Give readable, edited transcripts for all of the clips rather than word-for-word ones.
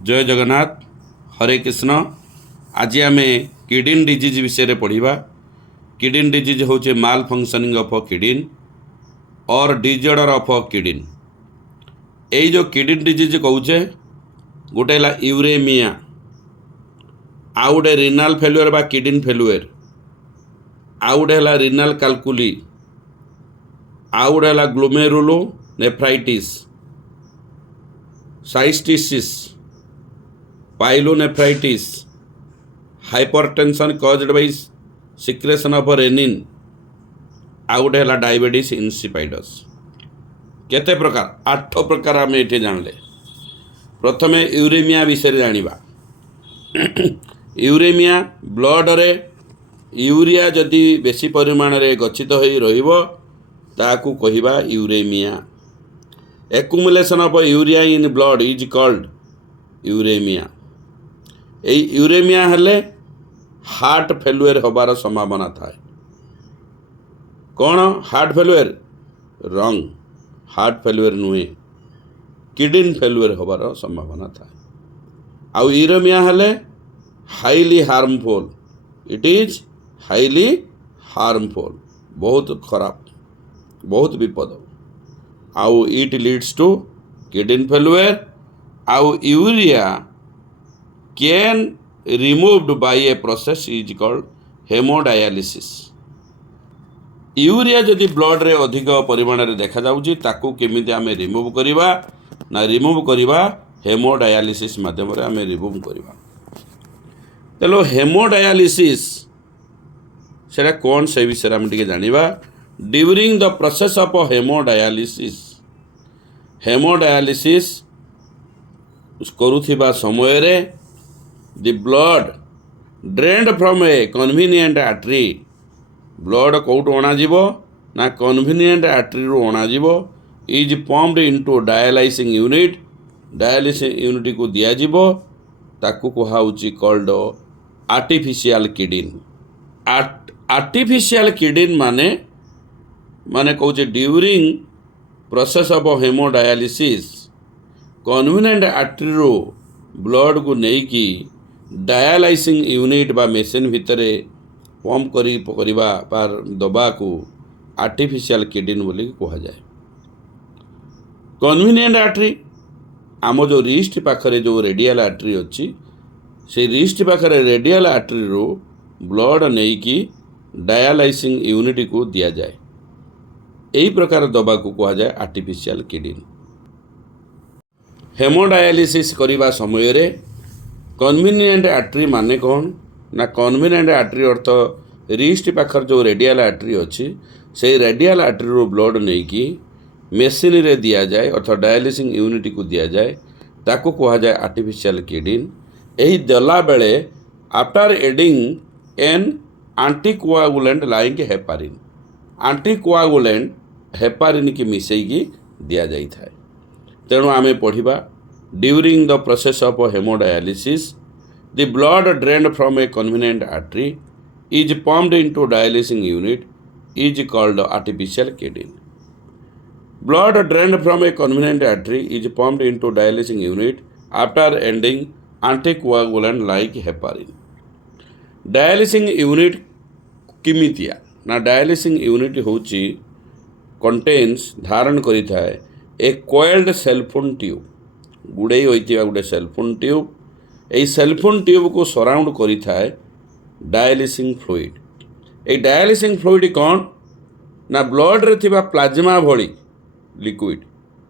जय जगन्नाथ हरे कृष्ण। आज आम किडनी डिजीज विषय पढ़ा। किडनी डिजीज हूँ माल फंक्शनिंग ऑफ किडनी और डिजॉर्डर ऑफ किडनी। यही जो किडनी डिजीज कौचे गोटे है यूरेमिया, आउ गोटे रिनाल फेलुअर बा किडनी फेलुअर, आउ गोटे है रिनाल कैलकुली, आउ गोटे है glomerulonephritis, cystitis, pyelonephritis, hypertension caused by secretion of renin, आउ गोटे है डायबिटीज इनसिपाइडस। केते प्रकार 8 प्रकार आम ये जानले। प्रथमे यूरेमिया विषय जानिबा। यूरेमिया ब्लड रे यूरिया जदि बेसी परिमाण रे गच्छित होई रहिबो ताकू कहिबा uraemia. Accumulation of urea in blood is called uraemia. এই यूरेमिया हेले हार्ट फेलुअर होबार संभावना थाए। कौन हार्ट फेलुअर? रंग, हार्ट फेलुअर नुहे, किडनी फेलुअर होबार संभावना थाए। आउ यूरेमिया हेले highly harmful, it is highly harmful, बहुत खराब, बहुत विपद। आउ it leads to kidney failure. आउ urea can removed by a process is called haemodialysis. Urea जदि ब्लड रे अधिक परिमाण रे देखा जाउची ताकू केमिति आमे रिमूव करिबा ना रिमूव करिबा हेमोडायालिसिस माध्यम रे आमे रिमूव करिबा। तेलो हेमोडायालिसिस सेटा कोन से विषय आमे टिके जानिबा। ड्यूरिंग द प्रोसेस ऑफ हेमोडायालिसिस, हेमोडायालिसिस करुथिबा समय रे the blood drained from a convenient artery, blood कौटू अणाजिबो ना convenient artery रू अणाजिबो, is pumped into dialyzing unit, dialysis unit को दियाजिबो, ताकू कुहाउची called artificial kidney। artificial kidney माने कहूचे during process of hemodialysis convenient artery रू blood को नेकी डायालाइसिंग यूनिट बा मेसिन भितर पंप करिबा पार दबा को आर्टिफिशियल किडनी बोली कहा जाए। कन्वीनिएंट आर्टरी आम जो रिस्ट पाखरे जो रेडियल आर्टरी अच्छी से रिस्ट पाखरे रेडियल आर्टरी रो ब्लड नेकी डायालाइसिंग यूनिट को दिया जाए। यही प्रकार दबा को कहा जाए आर्टिफिशियल किडनी। हेमोडायालिसिस करिबा समय रे कन्वीनिएंट आर्टरी माने कौन ना कन्वीनिएंट आर्टरी अर्थ रिस्ट पाखर जो रेडियल आर्टरी अच्छी से रेडियल आर्टरी रो ब्लड नहीं कि मेसिन रे दिया जाए अर्थात डायालिसिंग यूनिट को दिया जाए, ताको कहा जाए आर्टिफिशियल किडनी। यही देला बेले after adding an anticoagulant like heparin, anticoagulant heparin की मिसेकी दिया जाई थाए। तेणु आमे पढ़िबा during the process of haemodialysis the blood drained from a convenient artery is pumped into dialysing unit is called artificial kidney. Blood drained from a convenient artery is pumped into dialysing unit after ending anticoagulant like heparin. Dialysing unit किमितिया ना dialysing unit होची contains धारण करि थाए ए coiled cellphone tube, गुड़े होइतिबा गुटे cellphone tube. ए cellphone tube को surround करि थाए डायलिसिंग फ्लूइड। ए डायलिसिंग फ्लूइड कौन ना ब्लड रे थिबा प्लाज्मा भली लिक्विड,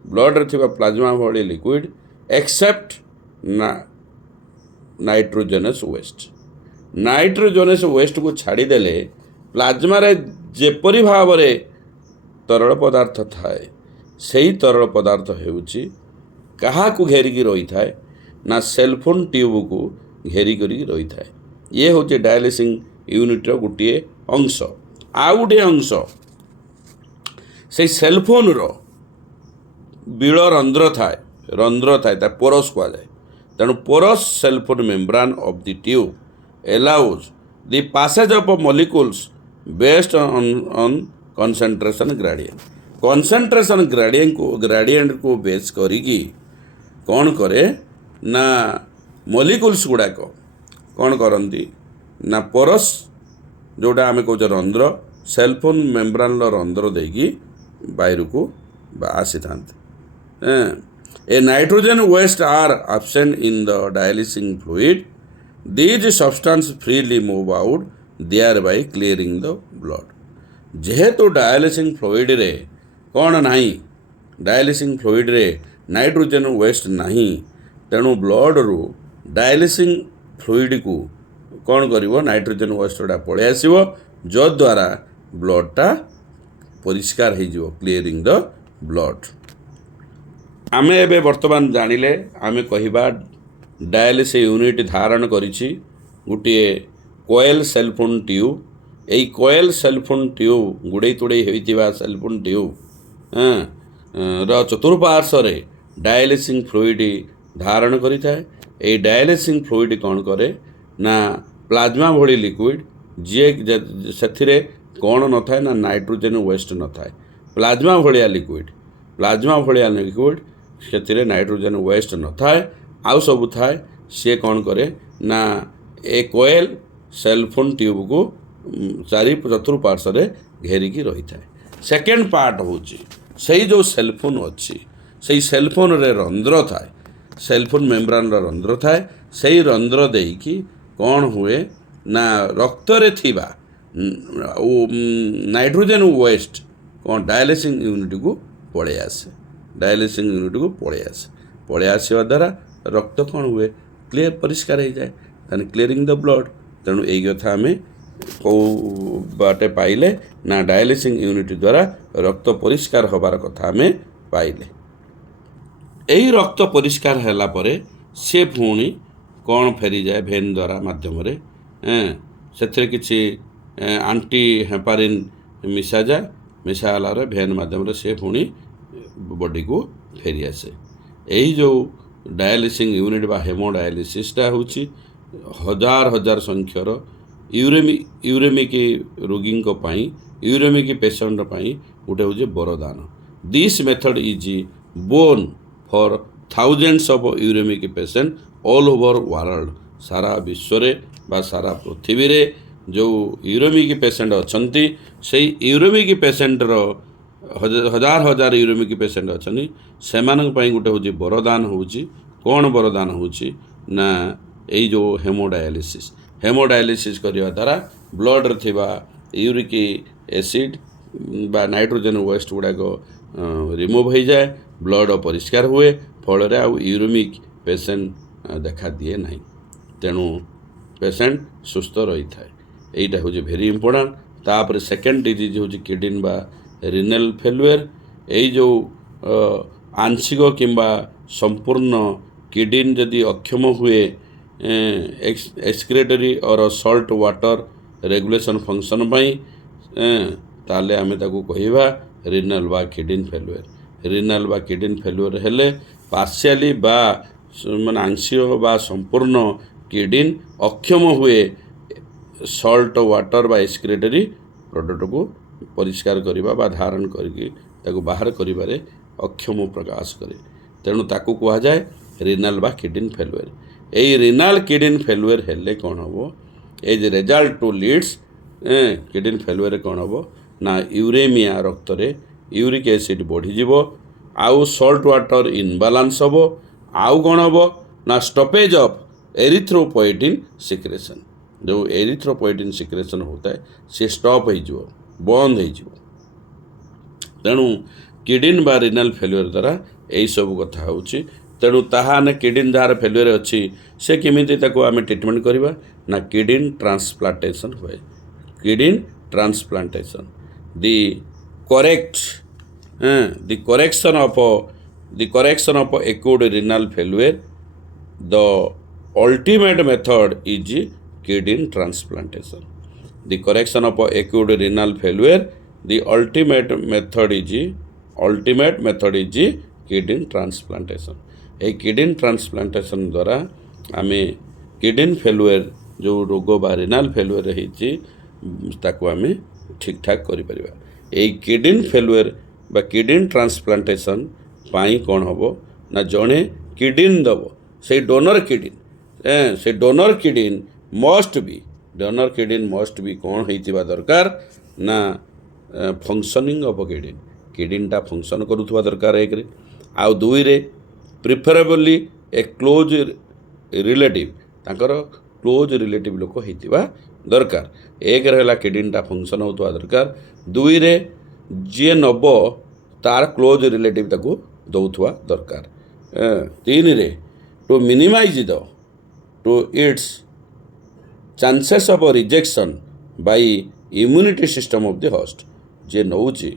ब्लड रे थिबा प्लाज्मा भली लिक्विड एक्सेप्ट ना नाइट्रोजनस वेस्ट। नाइट्रोजनस वेस्ट को छाड़ी देले प्लाज्मा रे जेपरि भाव रे तरल पदार्थ थाए सही तरल पदार्थ हेउची कहा को घेरिकी रही थाए ना सेलफोन ट्यूब को घेरिक रही थाए। ये हूँ डायलिसिंग यूनिट गोटे अंश। आउ गोटे अंश से सेलफोन रो बिल रंध्र थाए पोरस कह जाए। तेणु porous cellophane membrane of the tube allows the passage of molecules based on concentration gradient. Concentration gradient को बेस करिकी कौन करे ନା ମଲିକୁଲ୍ସ ଗୁଡ଼ାକ କ'ଣ କରନ୍ତି ନା ପରସ୍ ଯେଉଁଟା ଆମେ କହୁଛେ ରନ୍ଧ୍ର ସେଲ୍ଫୋନ୍ ମେମ୍ବ୍ରାନ୍ର ରନ୍ଧ୍ର ଦେଇକି ବାହାରକୁ ଆସିଥାନ୍ତି। ଏ nitrogen waste are absent in the dialysing fluid these substances freely move out there by clearing the blood. ଯେହେତୁ ଡାୟାଲିସିଂ ଫ୍ଲୁଇଡ଼୍ରେ କ'ଣ ନାହିଁ, ଡାୟାଲିସିଂ ଫ୍ଲୁଇଡ଼୍ରେ ନାଇଟ୍ରୋଜେନ୍ ୱେଷ୍ଟ ନାହିଁ, ତେଣୁ ବ୍ଲଡ଼ରୁ ଡାୟାଲିସିଂ ଫ୍ଲୁଇଡ଼କୁ କ'ଣ କରିବ ନାଇଟ୍ରୋଜେନ୍ ୱେଷ୍ଟଟା ପଳେଇ ଆସିବ, ଯଦ୍ୱାରା ବ୍ଲଡ଼ଟା ପରିଷ୍କାର ହେଇଯିବ, କ୍ଲିୟରିଂ ଦ ବ୍ଲଡ଼। ଆମେ ଏବେ ବର୍ତ୍ତମାନ ଜାଣିଲେ ଆମେ କହିବା ଡାୟାଲିସିସ୍ ୟୁନିଟ୍ ଧାରଣ କରିଛି ଗୋଟିଏ କୋଏଲ୍ ସେଲ୍ଫୋନ୍ ଟ୍ୟୁବ୍। এই কোয়েল সেলফোন ଟ୍ୟୁବ୍ ଗୁଡ଼େଇ ତୁଡ଼େଇ ହୋଇଥିବା ସେଲ୍ଫୋନ୍ ଟ୍ୟୁବ୍ ର ଚତୁଃପାର୍ଶ୍ୱରେ ଡାୟାଲିସିଂ ଫ୍ଲୁଇଡ଼ ଧାରଣ କରିଥାଏ। এই ଡାୟାଲିସିଂ ଫ୍ଲୁଇଡ଼ କ'ଣ କରେ ନା ପ୍ଲାଜମା ଭଳି ଲିକ୍ୱିଡ଼, ଯିଏ ସେଥିରେ କ'ଣ ନଥାଏ ନା ନାଇଟ୍ରୋଜେନ୍ ୱେଷ୍ଟ ନଥାଏ, ପ୍ଲାଜମା ଭଳିଆ ଲିକ୍ୱିଡ଼ ସେଥିରେ ନାଇଟ୍ରୋଜେନ୍ ୱେଷ୍ଟ ନଥାଏ, ଆଉ ସବୁ ଥାଏ। ସିଏ କ'ଣ କରେ ନା ଏ କୋଏଲ୍ ସେଲ୍ଫୋନ୍ ଟ୍ୟୁବ୍କୁ ଚାରି ଚତୁଃପାର୍ଶ୍ୱରେ ଘେରିକି ରହିଥାଏ। ସେକେଣ୍ଡ ପାର୍ଟ ହେଉଛି ସେଇ ଯେଉଁ ସେଲ୍ଫୋନ୍ ଅଛି, ସେଇ ସେଲ୍ଫୋନ୍ରେ ରନ୍ଧ୍ର ଥାଏ, ସେଲ୍ଫୋନ୍ ମେମ୍ବ୍ରାନ୍ର ରନ୍ଧ୍ର ଥାଏ। ସେଇ ରନ୍ଧ୍ର ଦେଇକି କ'ଣ ହୁଏ ନା ରକ୍ତରେ ଥିବା ନାଇଟ୍ରୋଜେନ୍ ୱେଷ୍ଟ କ'ଣ ଡାୟାଲିସିଂ ୟୁନିଟ୍କୁ ପଳେଇ ଆସେ, ପଳେଇ ଆସିବା ଦ୍ୱାରା ରକ୍ତ କ'ଣ ହୁଏ ପରିଷ୍କାର ହେଇଯାଏ, ତାହେଲେ କ୍ଲିୟରିଂ ଦ ବ୍ଲଡ଼। ତେଣୁ ଏଇ କଥା ଆମେ କେଉଁ ବାଟେ ପାଇଲେ ନା ଡାୟାଲିସିଂ ୟୁନିଟ୍ ଦ୍ୱାରା ରକ୍ତ ପରିଷ୍କାର ହେବାର କଥା ଆମେ ପାଇଲେ। ଏହି ରକ୍ତ ପରିଷ୍କାର ହେଲା ପରେ ସେ ପୁଣି କ'ଣ ଫେରିଯାଏ ଭେନ୍ ଦ୍ୱାରା ମାଧ୍ୟମରେ, ସେଥିରେ କିଛି ଆଣ୍ଟି ହେପାରିନ୍ ମିଶାଯାଏ, ମିଶା ହେଲାରେ ଭେନ୍ ମାଧ୍ୟମରେ ସେ ପୁଣି ବଡ଼ିକୁ ଫେରିଆସେ। ଏହି ଯେଉଁ ଡାୟାଲିସିଂ ୟୁନିଟ୍ ବା ହେମୋଡାୟାଲିସିସ୍ଟା ହେଉଛି ହଜାର ହଜାର ସଂଖ୍ୟାର ୟୁରେମିକ୍ ରୋଗୀଙ୍କ ପାଇଁ, ୟୁରେମିକ୍ ପେସେଣ୍ଟ ପାଇଁ ଗୋଟେ ହେଉଛି ବରଦାନ। This method is born for thousands of uraemic patient all over world. ସାରା ବିଶ୍ୱରେ ବା ସାରା ପୃଥିବୀରେ ଯେଉଁ ୟୁରେମିକ୍ ପେସେଣ୍ଟ ଅଛନ୍ତି, ସେଇ ୟୁରେମିକ୍ ପେସେଣ୍ଟର ହଜାର ହଜାର ୟୁରେମିକ୍ ପେସେଣ୍ଟ ଅଛନ୍ତି, ସେମାନଙ୍କ ପାଇଁ ଗୋଟେ ହେଉଛି ବରଦାନ। ହେଉଛି କ'ଣ ବରଦାନ ହେଉଛି ନା ଏଇ ଯେଉଁ ହେମୋଡାୟାଲିସିସ୍ କରିବା ଦ୍ୱାରା ବ୍ଲଡ଼ରେ ଥିବା ୟୁରିକ୍ ଏସିଡ଼୍ ବା ନାଇଟ୍ରୋଜେନ୍ ୱେଷ୍ଟ ଗୁଡ଼ାକ ରିମୁଭ୍ ହୋଇଯାଏ, ବ୍ଲଡ଼ ପରିଷ୍କାର ହୁଏ, ଫଳରେ ଆଉ ୟୁରେମିକ୍ ପେସେଣ୍ଟ ଦେଖାଦିଏ ନାହିଁ, ତେଣୁ ପେସେଣ୍ଟ ସୁସ୍ଥ ରହିଥାଏ। এইটা ହେଉଛି ଭେରି ଇମ୍ପୋର୍ଟାଣ୍ଟ। ତାପରେ ସେକେଣ୍ଡ ଡିଜିଜ୍ ହେଉଛି କିଡନୀ ବା ରିନାଲ୍ ଫେଲୁଅର୍। ଏଇ ଯେଉଁ ଆଂଶିକ କିମ୍ବା ସମ୍ପୂର୍ଣ୍ଣ କିଡନୀ ଯଦି ଅକ୍ଷମ ହୁଏ ଏକ୍ସକ୍ରେଟରୀ ଅର ସଲ୍ଟ ୱାଟର ରେଗୁଲେସନ୍ ଫଙ୍କସନ୍ ପାଇଁ, ତାହେଲେ ଆମେ ତାକୁ କହିବା ରିନାଲ୍ ବା କିଡନୀ ଫେଲୁଅର୍। ରିନାଲ୍ ବା କିଡନୀ ଫେଲୁଅର୍ ହେଲେ ପାର୍ସିଆଲି ବା ମାନେ ଆଂଶିକ ବା ସମ୍ପୂର୍ଣ୍ଣ କିଡନୀ ଅକ୍ଷମ ହୁଏ ସଲ୍ଟ ୱାଟର ବା ଏକ୍ସକ୍ରେଟରୀ ପ୍ରଡ଼କ୍ଟକୁ ପରିଷ୍କାର କରିବା ବା ଧାରଣ କରିକି ତାକୁ ବାହାର କରିବାରେ ଅକ୍ଷମ ପ୍ରକାଶ କରେ, ତେଣୁ ତାକୁ କୁହାଯାଏ ରିନାଲ୍ ବା କିଡନୀ ଫେଲୁଅର୍। এই রিনাল কিডনি ফেলুয়ার হেলে କ'ଣ ହେବ, as result to leads kidney ଫେଲୁଅର୍ରେ କ'ଣ ହେବ ନା ୟୁରେମିଆ ରକ୍ତରେ ୟୁରିକ୍ ଏସିଡ଼୍ ବଢ଼ିଯିବ, ଆଉ ସଲ୍ଟ ୱାଟର ଇନବାଲାନ୍ସ ହେବ, ଆଉ କ'ଣ ହେବ ନା ଷ୍ଟପେଜ୍ ଅଫ୍ ଏରିଥ୍ରୋପୋଏଟିନ୍ ସିକ୍ରେସନ୍। ଯେଉଁ ଏରିଥ୍ରୋପୋଏଟିନ୍ ସିକ୍ରେସନ୍ ହେଉଥାଏ ସେ ଷ୍ଟପ୍ ହେଇଯିବ, ବନ୍ଦ ହେଇଯିବ। ତେଣୁ କିଡନୀ ବା ରିନାଲ୍ ଫେଲୁଅର୍ ଦ୍ୱାରା ଏଇସବୁ କଥା ହେଉଛି। ତେଣୁ ତାହା ଆମେ କିଡନୀ ଯାହାର ଫେଲୁଅର୍ ଅଛି ସେ କେମିତି ତାକୁ ଆମେ ଟ୍ରିଟମେଣ୍ଟ କରିବା ନା କିଡନୀ ଟ୍ରାନ୍ସପ୍ଲାଣ୍ଟେସନ୍ ହୁଏ। Kidney transplantation the correction of acute renal failure, the ultimate method is kidney transplantation. The correction of acute renal failure, the ultimate method is kidney transplantation. এই কিডনি ট্রান্সপ্লাଣ୍ଟେସନ୍ ଦ୍ୱାରା ଆମେ କିଡନୀ ଫେଲୁଅର୍ ଯେଉଁ ରୋଗ ବା ରିନାଲ୍ failure ହେଇଛି ତାକୁ ଆମେ ଠିକ୍ ଠାକ୍ କରିପାରିବା। ଏଇ କିଡନୀ ଫେଲୁଅର୍ ବା କିଡନୀ ଟ୍ରାନ୍ସପ୍ଲାଣ୍ଟେସନ୍ ପାଇଁ କ'ଣ ହେବ ନା ଜଣେ କିଡନୀ ଦେବ, से डोनर किडनी मस्ट बी कौन होइतिबा दरकार ना फंक्शनिंग ऑफ किडनीटा फंक्शन करुवा दरकार एक रे आउ दुई रे प्रिफरेबली ए क्लोज रिलेटिव तांकर क्लोज रिलेटिव लोक होइतिबा दरकार एक रहा किडनीटा फंक्शन होता दरकार दुई रे जी नब तार क्लोज रिलेटिव ताको दौथुआ दरकार तीन रे to minimise to its chances of rejection by immunity system of the host जे नौची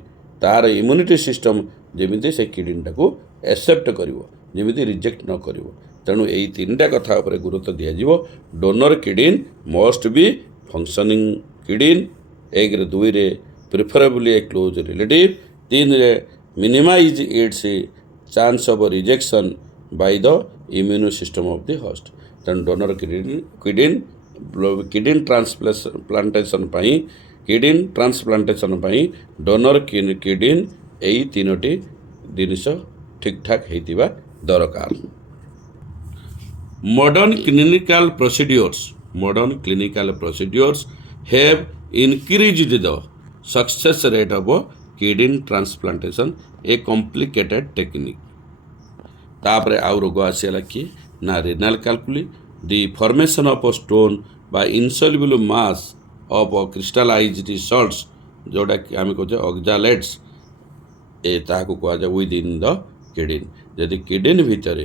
तार इम्यूनिटी सिस्टम जेमिति से किडनीटा को एक्सेप्ट करिवो जेमिति रिजेक्ट न करिवो तेणु यही तीन टा कथा उपरे गुरुत्व दिया जिवो donor kidney must be functioning kidney एक रे दुई रे प्रिफरेबली ए क्लोज रिलेटिव तीन रे minimise its chance of rejection by the immune system of the host तेणु donor kidney transplantation donor kidney यही तीनोटी जिनिस ठीक ठाक होइतिबा दरकार modern clinical procedures have increased the success rate of kidney transplantation a complicated technique तापरे आउ रोग आसीला कि ना renal calculi the formation of a stone by insoluble mass of crystallized salts जोटा कि आम कहे ऑक्जालेट्स ए ताकू कह जाए विदिन द किडनी यदि किडनी भितर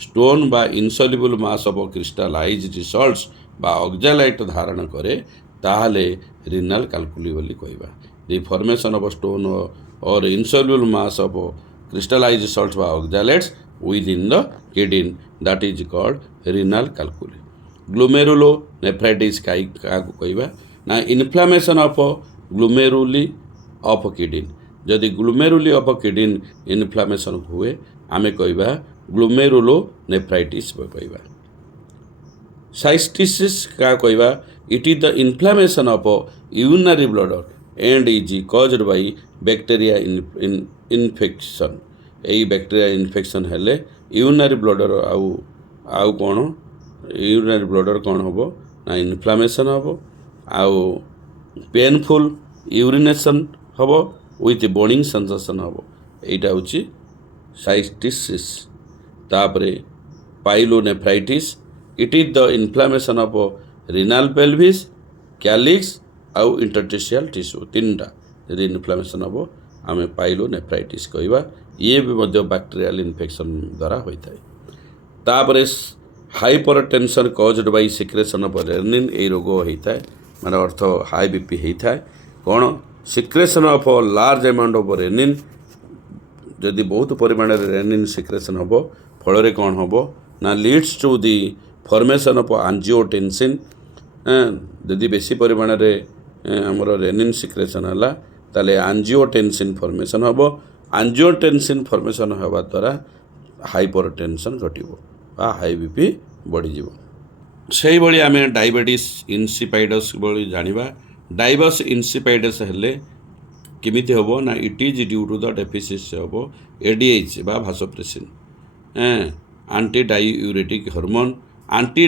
स्टोन बा इनसल्युबल मास ऑफ क्रिस्टलाइज्ड सल्ट्स बा ऑक्जालाइट धारण करे ताहले रिनल कैल्कुली बोली कहबा the formation of stone or insoluble mass of crystallised salts बा oxalates within the kidney that is called renal calculi glomerulonephritis का कहबा ना inflammation of glomeruli of kidney जदि ग्लोमेरुली ऑफ किडनी इन्फ्लेमेशन हुए आमे कहबा ग्लोमेरुलोनेफ्राइटिस कहबा साइस्टिसिस का कहबा it is the inflammation of urinary bladder and is caused by bacteria infection यही बैक्टीरिया इन्फेक्शन हेले यूरिनरी ब्लडर आउ कौन यूरिनरी ब्लडर कौन हम ना इन्फ्लेमेशन हम आउ पेनफुल यूरिनेशन हम विथ बर्निंग सेंसेशन हम यहाँ हूँ साइस्टिसिस तापरे pyelonephritis it is the inflammation of renal pelvis calyx आउ इंटरस्टिशियल टिश्यू तीन टा यदि इन्फ्लेमेशन हम आम पाइलोनेफ्राइटिस कहवा ये भी मध्य बैक्टीरियल इन्फेक्शन द्वारा होता है तापरे hypertension caused by secretion of renin ये रोग होता है माने अर्थ हाई बीपी होता है कौन secretion of large amount of renin जदि बहुत परिमाण रेनिन सिक्रेशन हम फल कौन हम ना leads to the formation of angiotensin जदि बेसी परिमाण आमर रेनिन सिक्रेशन है ताले एंजियोटेंसिन फॉर्मेशन हम एंजियोटेंसिन फॉर्मेशन होगा द्वारा हाइपरटेंशन घटिबो बा हाई बीपी बढ़ीज से भाई आम डायबिटीज इनसिपाइडस भाई जाना डायबस इनसिपाइडस हेले केमिति हम ना it is due to the deficiency of ADH बा vasopressin anti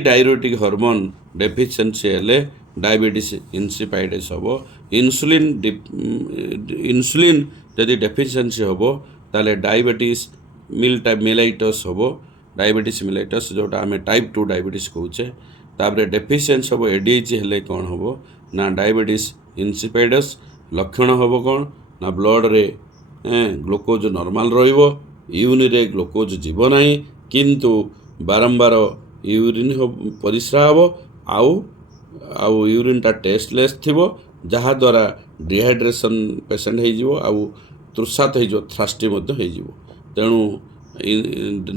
diuretic hormone deficiency हेले डायबिटीज इनसिपाइडस हम इंसुलिन जदि डेफिशिएंसी हम ताले डायबिटीज मिलाइटस हम डायबिटीज मिलाइटस जोटा आम टाइप 2 डायबिटीज कहचे तापर डेफिशिएंसी हम एडीएच हेले कौन हम ना डायबिटीज इनसिपाइडस लक्षण हम कौन ना ब्लड रे ग्लूकोज नॉर्मल रहिबो यूरिन रे ग्लूकोज जीव नाही किंतु बारंबार यूरिन परिस्रा हम आउ यूरिन टा टेस्टलेस थिबो जहाँ द्वारा डिहाइड्रेशन पेशेंट हो आउ तृषात हो थ्रास्टी हो तेणु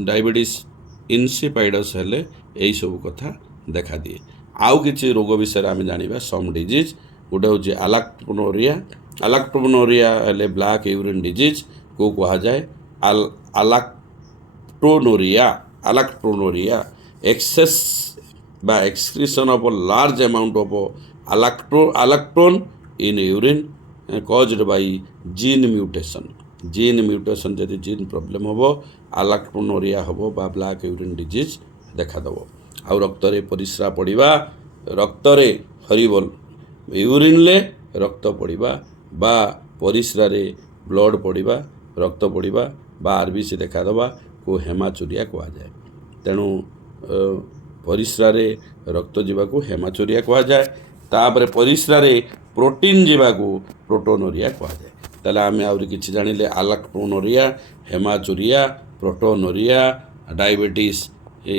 डायबिटीज इनसिपाइडस हेले यही सब कथा देखा दिए आउ किसी रोग विषय आम जाना सम डिजीज गोटे हूँ आलाक्टोनोरिया हेले ब्लैक यूरिन डिजीज को कहा जाए आलाक्टोनोरिया एक्सेस बा excretion of large amount of alkapton in urine caused by gene mutation जदि जीन प्रॉब्लम हम आलाक्टोनोरिया हम बा ब्लैक यूरिन डिजीज ଦେଖାଦେବ। ଆଉ ରକ୍ତରେ ପରିସ୍ରା ପଡ଼ିବା, ରକ୍ତରେ ହରିବୋଲ ୟୁରିନ୍ରେ ରକ୍ତ ପଡ଼ିବା ବା ପରିସ୍ରାରେ ବ୍ଲଡ଼ ପଡ଼ିବା, ରକ୍ତ ପଡ଼ିବା ବା RBC ଦେଖାଦେବାକୁ ହେମାଚୁରିଆ କୁହାଯାଏ। ତେଣୁ ପରିସ୍ରାରେ ରକ୍ତ ଯିବାକୁ ହେମାଚୁରିଆ କୁହାଯାଏ। ତାପରେ ପରିସ୍ରାରେ ପ୍ରୋଟିନ୍ ଯିବାକୁ ପ୍ରୋଟୋନୋରିଆ କୁହାଯାଏ। ତାହେଲେ ଆମେ ଆହୁରି କିଛି ଜାଣିଲେ ଆଲାକ୍ଟୋନୋରିଆ, ହେମାଚୁରିଆ, ପ୍ରୋଟୋନୋରିଆ, ଡାଇବେଟିସ୍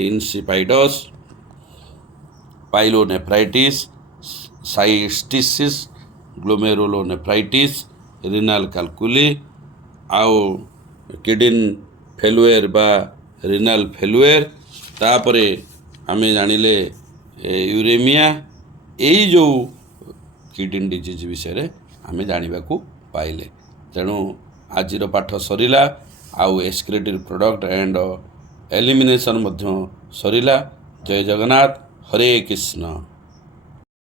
ଇନସିପାଇଡସ୍, ପାଇଲୋନେଫ୍ରାଇଟିସ୍, ସାଇଷ୍ଟିସିସ୍, ଗ୍ଲୋମେରୁଲୋନେଫ୍ରାଇଟିସ୍, ରିନାଲ କାଲକୁଲି, ଆଉ କିଡନୀ ଫେଲୁଏର ବା ରିନାଲ ଫେଲୁଏର। ତାପରେ ଆମେ ଜାଣିଲେ ୟୁରେମିଆ। ଏଇ ଯେଉଁ କିଡନୀ ଡିଜିଜ୍ ବିଷୟରେ ଆମେ ଜାଣିବାକୁ ପାଇଲେ। ତେଣୁ ଆଜିର ପାଠ ସରିଲା, ଆଉ ଏକ୍ସକ୍ରିଟିଭ୍ ପ୍ରଡ଼କ୍ଟ ଆଣ୍ଡ ଏଲିମିନେସନ୍ ମଧ୍ୟ ସରିଲା। ଜୟ ଜଗନ୍ନାଥ, ହରେ କୃଷ୍ଣ।